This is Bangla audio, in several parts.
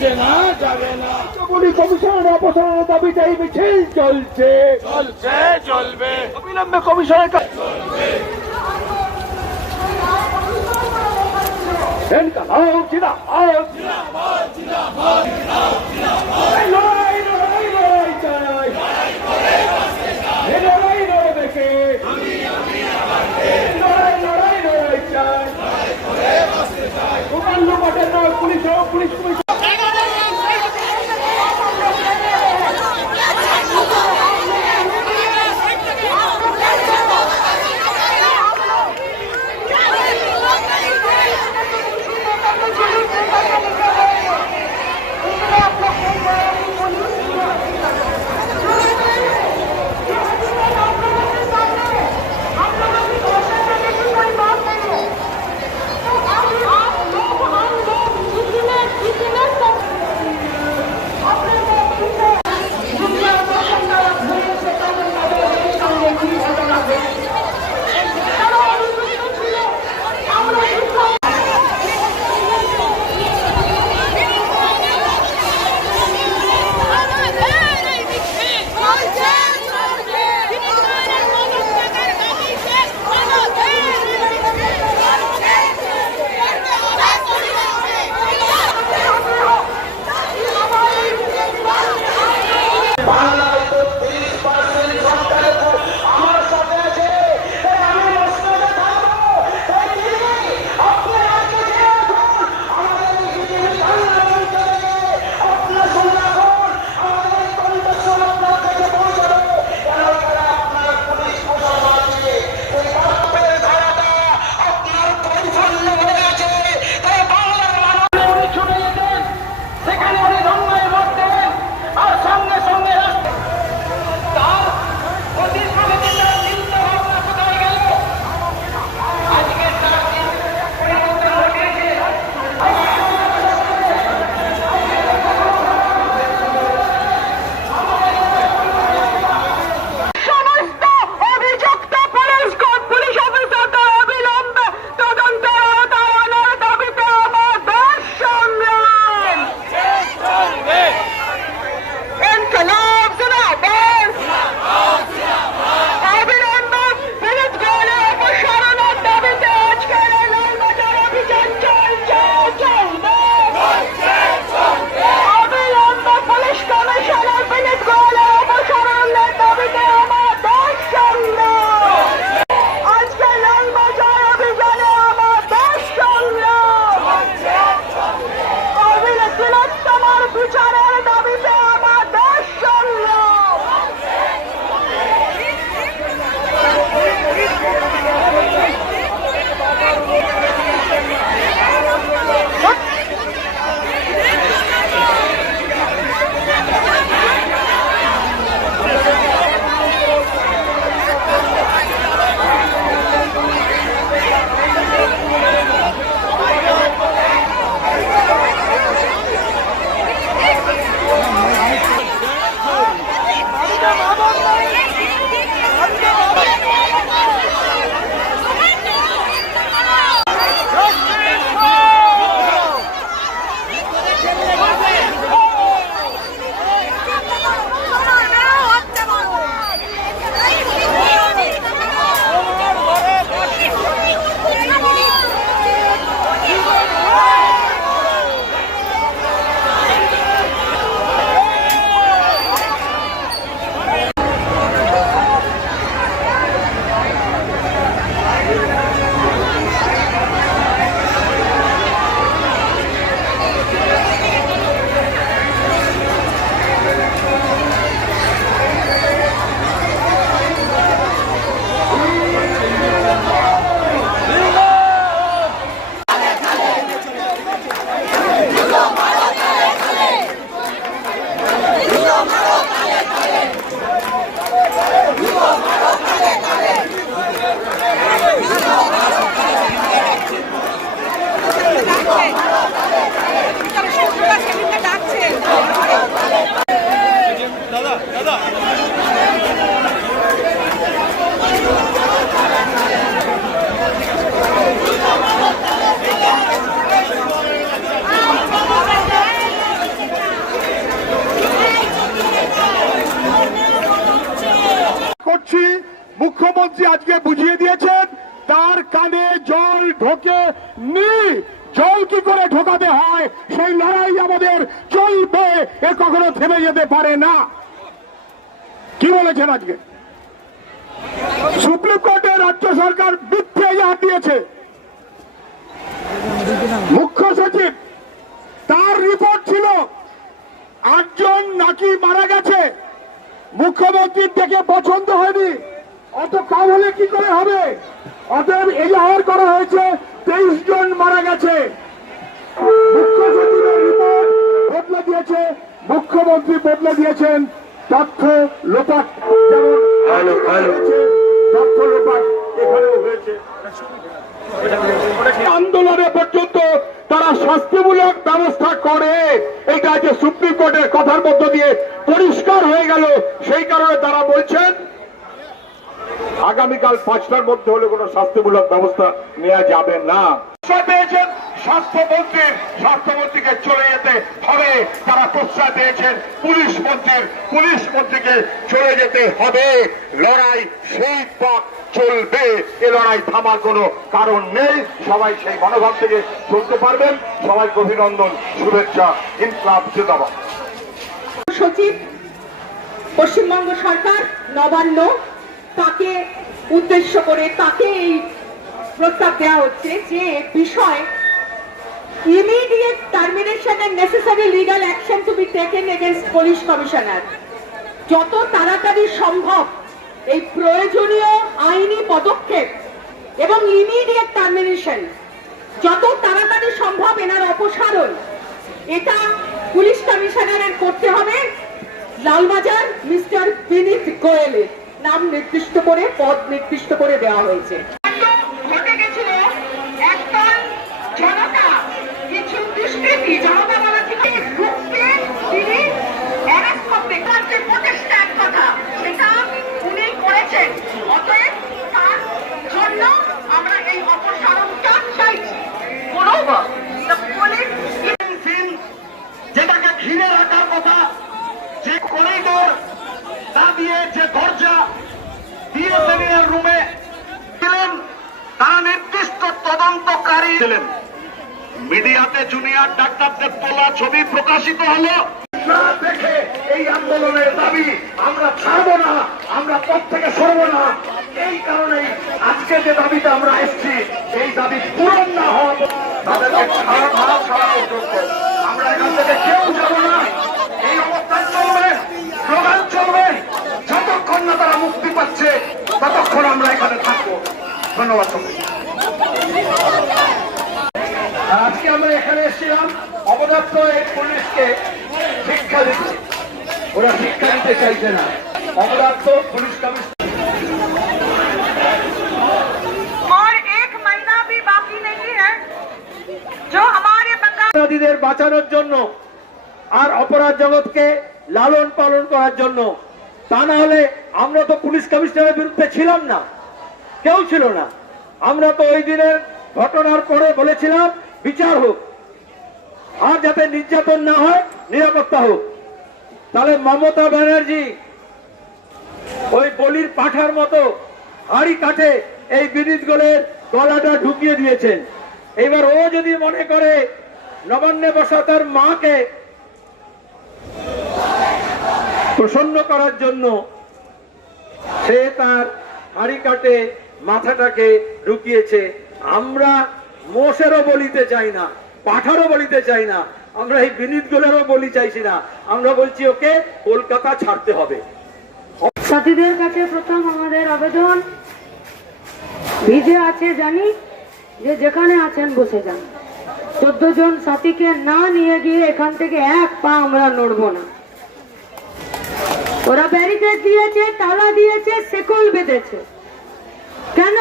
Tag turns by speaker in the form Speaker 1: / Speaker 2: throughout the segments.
Speaker 1: যাচ্ছে না যাবে না
Speaker 2: বলি কমিশনের অপসারণের দাবিতে এই মিছিল চলছে
Speaker 1: চলছে চলবে
Speaker 2: অবিলম্বে কমিশনের কাছে ইনকালাব জিন্দাবাদ। এই লড়াই, লড়াই, লড়াই চাই। এই লড়াই লড়বে কে? এই লড়াই, লড়াই, লড়াই চাই। প্রকাণ্ড মাঠের নয়, পুলিশ পুলিশ
Speaker 3: সরকার মিথ্যে ইহার দিয়েছে। মুখ্য সচিব তার রিপোর্ট ছিল আটজন নাকি মারা গেছে। মুখ্যমন্ত্রীর থেকে পছন্দ হয়নি। অত কম হলে কি করে হবে? অতএব এজাহার করা হয়েছে তেইশ জন মারা গেছে। মুখ্য সচিবের রিপোর্ট বদলে দিয়েছে মুখ্যমন্ত্রী বদলে দিয়েছেন তথ্য লোপাট। যেমন তথ্য লোপাট। আন্দোলনে পর্যন্ত তারা শাস্তিমূলক ব্যবস্থা করে। এটা যে সুপ্রিম কোর্টের কথার মধ্য দিয়ে পরিষ্কার হয়ে গেল। সেই কারণে তারা বলছেন, আগামীকাল পাঁচটার মধ্যে হলে কোনো শাস্তিমূলক ব্যবস্থা নেওয়া যাবে না। স্বাস্থ্যমন্ত্রীর স্বাস্থ্যমন্ত্রীকে চলে যেতে হবে। তারা প্রশ্রয় পেয়েছেন পুলিশ মন্ত্রীর, পুলিশ মন্ত্রীকে চলে যেতে হবে। লড়াই সেই পথ চলবে। এ লড়াই থামার কোনো কারণ নেই। সবাই সেই মনোভাব থেকে চলতে পারবেন। সবাইকে অভিনন্দন, শুভেচ্ছা, ইনকলাব
Speaker 4: সচিব, পশ্চিমবঙ্গ সরকার নবান্ন, তাকে উদ্দেশ্য করে তাকে এই প্রস্তাব দেওয়া হচ্ছে যে বিষয় immediate termination and necessary legal action to be taken against police commissioner যত তাড়াতাড়ি সম্ভব এই প্রয়োজনীয় আইনি পদক্ষেপ এবং ইমিডিয়েট টার্মিনেশন যত তাড়াতাড়ি সম্ভব এনার অপসারণ, এটা পুলিশ কমিশনারের করতে হবে। লালবাজার মিস্টার বিনীত গোয়েলের নাম নির্দিষ্ট করে, পদ নির্দিষ্ট করে দেওয়া হয়েছে ঘটে গেছিল একদল জনতা কিছু দুষ্কৃতী জনতা বলা থেকে ঢুকতে তিনি অ্যারেস্ট করতে তার যে প্রচেষ্টা এক কথা সেটা উনি করেছেন অতএব তার জন্য আমরা এই অপসারণটা চাইছি
Speaker 3: সিন যেটাকে ঘিরে রাখার কথা, যে করিডোর তা দিয়ে যে দরজা বিএসএনের রুমে ছিলেন, তারা নির্দিষ্ট তদন্তকারী ছিলেন। মিডিয়াতে জুনিয়র ডাক্তারদের তোলা ছবি প্রকাশিত হলো। না দেখে এই আন্দোলনের দাবি আমরা ছাড়বো না, আমরা পথ থেকে সরবো না। এই কারণেই আজকে যে দাবিতে আমরা এসেছি, এই দাবি পূরণ না হওয়া তাদেরকে ছাড়া না ছাড়া পর্যন্ত আমরা এখান থেকে কেউ যাব না। এই অবস্থান চলবে, স্লোগান চলবে। যতক্ষণ না তারা মুক্তি পাচ্ছে, ততক্ষণ আমরা এখানে থাকব। ধন্যবাদ আজকে আমরা এখানে এসেছিলাম অবদত্ত এই পুলিশকে শিক্ষা দিতে। ওরা শিক্ষা দিতে চাইছে না।
Speaker 2: কমিশনারের বিরুদ্ধে ছিলাম না। কেউ ছিল না। আমরা তো ওই দিনের ঘটনার পরে বলেছিলাম, বিচার হোক। আর যাতে নির্যাতন না হয়, নিরাপত্তা হোক। তাহলে মমতা ব্যানার্জি ওই বলির পাঠার মতো হাড়ি কাঠে এই বিদ্যুৎ গোলের গলাটা ঢুকিয়ে দিয়েছেন। এবার ও যদি মনে করে নবান্নে বসা তার মাকে প্রসন্ন করার জন্য সে তার হাড়ি কাটে, মাথাটাকে ঢুকিয়েছে। আমরা মোষেরও বলিতে চাই না, পাঠারও বলিতে চাই না, আমরা এই বিনীত গোলেরও বলি চাইছি না। আমরা বলছি, ওকে, কলকাতা ছাড়তে হবে।
Speaker 5: সাথীদের কাছে প্রথম আমাদের আবেদন। ভিজে আছে জানি, যে যেখানে আছেন বসে যান। চোদ্দ জন সাথীকে না নিয়ে গিয়ে এখান থেকে এক পা আমরা নড়বো না। ওরা ব্যারিকেড দিয়েছে তালা দিয়েছে সেকল বেঁধেছে কেন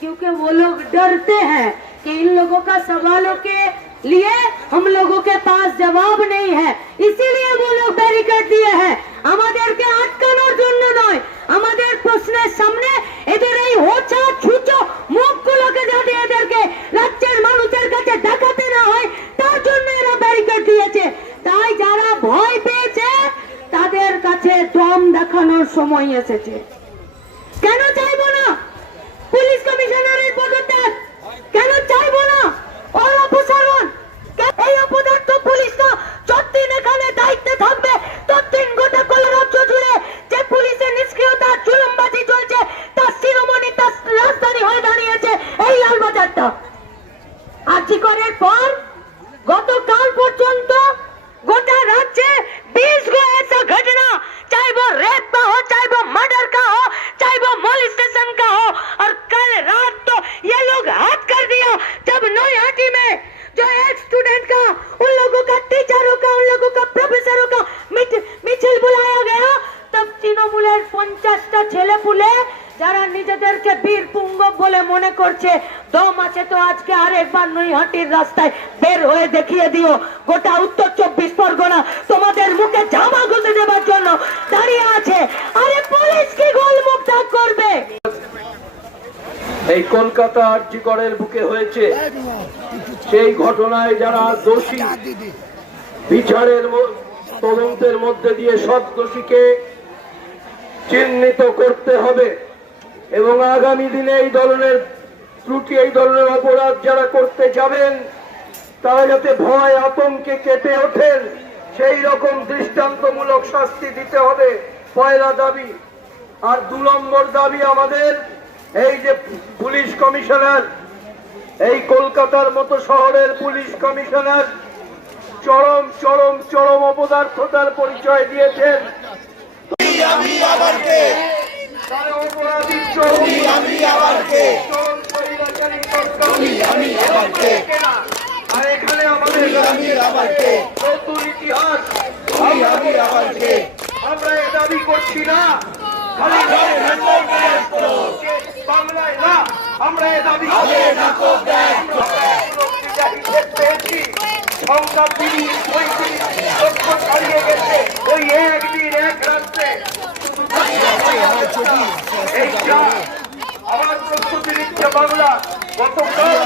Speaker 5: क्योंकि वो लोग डरते हैं कि इन लोगों का सवालों के लिए हम लोगों के पास जवाब नहीं है इसीलिए वो लोग बैरिकेड दिए हैं আমাদেরকে আটকানোর জন্য নয় আমাদের প্রশ্নের সামনে এদের এই হোচা ছুচো মুখগুলোকে যাতে এদেরকে রাজ্যের মানুষের কাছে দেখাতে না হয় তার জন্য এরা ব্যারিকেড দিয়েছে তাই যারা ভয় পেয়েছে তাদের কাছে দম দেখানোর সময় এসেছে। কেন চাইব না? পুলিশ কমিশনারের পদত্যাগ। কেন চাইব না ওর অপসারণ কে- এই অপদার্থ পুলিশ পঞ্চাশটা ছেলে পুলে যারা নিজেদেরকে বীর পুঙ্গব বলে মনে করছে, দম আছে তো আজকে আরেকবার নৈহাটির রাস্তায় বের হয়ে দেখিয়ে দিও। গোটা উত্তর চব্বিশ পরগনা তোমাদের মুখে জামা গুঁজে দেবার জন্য দাঁড়িয়ে আছে। আরে পুলিশ কি গোলমুখ দাগ করবে?
Speaker 2: এই কলকাতা আর্যিকরের বুকে হয়েছে সেই ঘটনায় যারা দোষী, বিচারের তদন্তের মধ্যে দিয়ে সব দোষীকে চিহ্নিত করতে হবে। এবং আগামী দিনে এই ধরনের ত্রুটি এই ধরনের অপরাধ যারা করতে যাবেন তারা যাতে ভয় আতঙ্কে কেঁপে ওঠেন সেই রকম দৃষ্টান্তমূলক শাস্তি দিতে হবে। পয়লা দাবি আর দু নম্বর দাবি আমাদের এই যে পুলিশ কমিশনার এই কলকাতার মতো শহরের পুলিশ কমিশনার চরম চরম চরম অপদার্থতার পরিচয় দিয়েছেন। তারা অপরাধী চরম চরম স্বৈরাচারী সরকার। আর এখানে আমাদের নতুন ইতিহাস আমরা এ দাবি করছি না খালি বাংলায় না আমরা এ দাবি পেয়েছি সংখ্যা তিরিশ পঁয়ত্রিশ লক্ষ ছাড়িয়ে গেছে ওই একদিন এক রাত্রে এই যা আমার প্রস্তুতি বাংলা গতকাল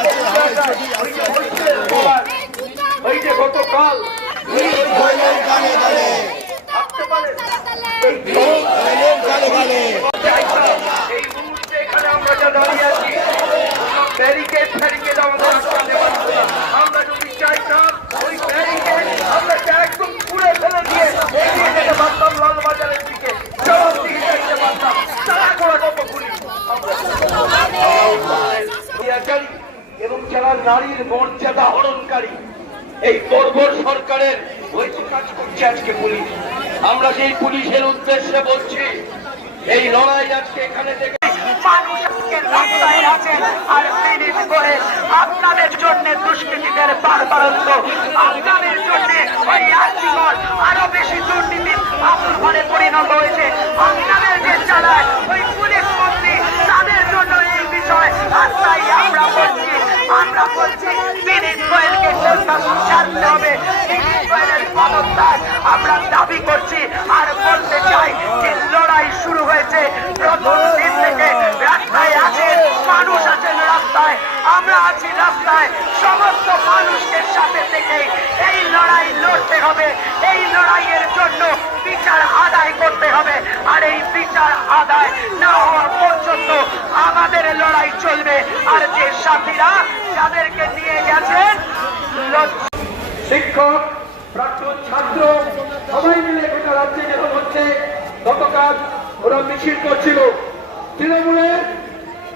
Speaker 2: ওই যে গতকাল এই মুহূর্তে আমরা যা দাঁড়িয়ে আছি ব্যারিকেড ফ্যারিকেড আমাদের আটকাতে পারছে না। আমরা যদি চাইতাম ওই ব্যারিকেড আমরা তা একদম খুলে ফেলে দিয়ে এগিয়ে যেতে পারতাম লালবাজারের দিকে জবাব দিকে চাইতে পারতাম তারা করে কত গুলি অত্যাচারী এবং যারা নারীর মর্যাদা হরণকারী। এই বর্বর সরকারের ওই তো কাজ করছে আজকে পুলিশ। আমরা সেই পুলিশের উদ্দেশ্যে বলছি, এই লড়াই আজকে এখানে থেকে
Speaker 3: আপনাদের জন্য দুষ্কৃতীদের বারবারত্ব আপনাদের জন্য ওই আজীবন আরও বেশি দুর্নীতির আসল ঘরে পরিণত হয়েছে। আপনাদের যে চালায় ওই পুলিশ মন্ত্রী তাদের জন্য আমরা বলছি দাবি করছি আর বলতে চাই যে লড়াই শুরু হয়েছে প্রথম দিন থেকে রাস্তায়। আছেন মানুষ আছেন রাস্তায় আমরা আছি রাস্তায়। সমস্ত মানুষের সাথে থেকে এই লড়াই লড়তে হবে। এই লড়াইয়ের জন্য বিচার আদায় করতে হবে। আর এই বিচার আদায় না হওয়া পর্যন্ত আমাদের লড়াই চলবে। আর যে সাথীরা যাদেরকে নিয়ে গেছেন
Speaker 2: শিক্ষক, প্রাক্তন ছাত্র, সবাই মিলে গোটা রাজ্যে যেরকম হচ্ছে, গতকাল ওরা মিছিল করছিল। তৃণমূলের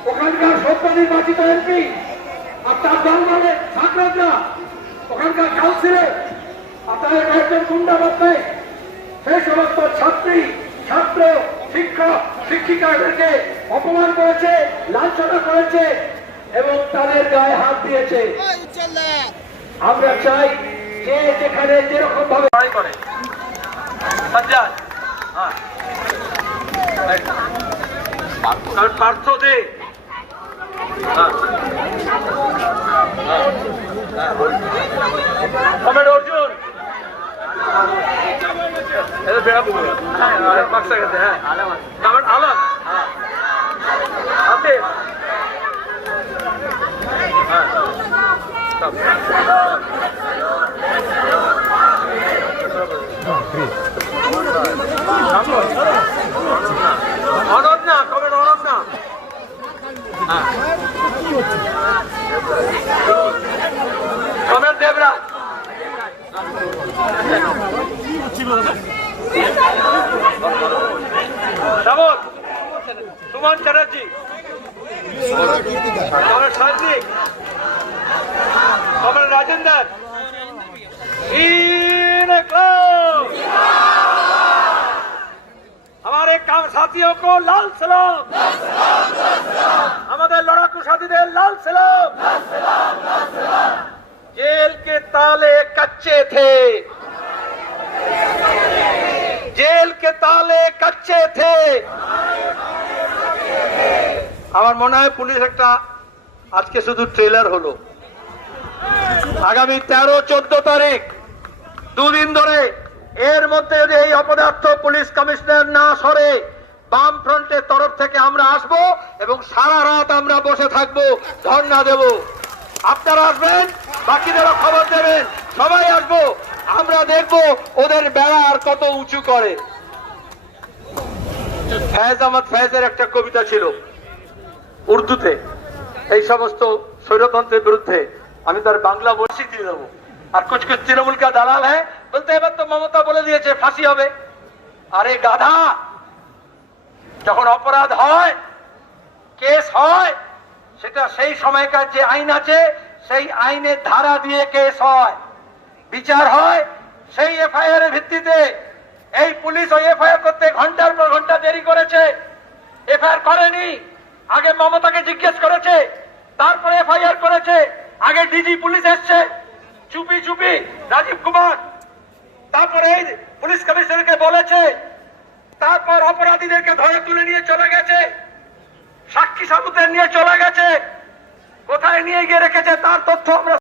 Speaker 2: ওখানকার সত্য নির্বাচিত এমপি আর তার দল মানে ছাত্ররা ওখানকার কাউন্সিলর আর তাদের কয়েকজন গুন্ডা বাধ্যায় সেই সমস্ত ছাত্রী, ছাত্র, শিক্ষক, শিক্ষিকা এদেরকে অপমান করেছে, লাঞ্ছনা করেছে এবং তাদের গায়ে হাত দিয়েছে। আমরা চাই যে যেখানে যেরকম ভাবে করে। হ্যাঁ। পার্থ দে। হ্যাঁ। কমেড অর্জুন। এটা বেড়াবো হ্যাঁ বাক্সা গেছে হ্যাঁ। কমেড আলম। হ্যাঁ সব। অনদ লাল সালাম। আমাদের লড়াকু সাথীদের লাল সালাম। जेल के ताले कच्चे थे जेल के ताले कच्चे थे আমার মনে হয় পুলিশ একটা আজকে শুধু ট্রেলার হলো। আগামী তেরো, চোদ্দ তারিখ, দুদিন ধরে এর মধ্যে যদি এই অপদার্থ পুলিশ কমিশনার না সরে বাম ফ্রন্টের তরফ থেকে আমরা আসব এবং সারা রাত আমরা বসে থাকব। ধর্ণা দেব। আপনারা আসবেন, বাকিদেরও খবর দেবেন। সবাই আসব। আমরা দেখব ওদের বেড়া আর কত উঁচু করে। ফ্যাজ আহমদ ফ্যাজের একটা কবিতা ছিল উর্দুতে। এই সমস্ত স্বৈরতন্ত্রের বিরুদ্ধে আমি তার বাংলা বলছি দিয়ে দেবো। আর কুছ কুছ তৃণমূল কা দালাল হ্যাঁ? বলতে এবার তো মমতা বলে দিয়েছে, ফাঁসি হবে। আরে গাধা! যখন অপরাধ হয়, কেস হয়, সেটা সেই সময়কার যে আইন আছে, সেই আইনের ধারা দিয়ে কেস হয়, বিচার হয়, সেই এফআইআর এর ভিত্তিতে এই পুলিশ ওই এফআইআর করতে ঘণ্টার পর ঘণ্টা দেরি করেছে, এফআইআর করেনি, আগে মমতাকে জিজ্ঞেস করেছে, তারপরে এফআইআর করেছে, আগে ডিজি পুলিশ এসছে, চুপি চুপি, রাজীব কুমার, তারপরে পুলিশ কমিশনারকে বলেছে তারপর অপরাধীদেরকে ধরে তুলে নিয়ে চলে গেছে। সাক্ষী সাবুতের নিয়ে চলে গেছে। কোথায় নিয়ে গিয়ে রেখেছে তার তথ্য আমরা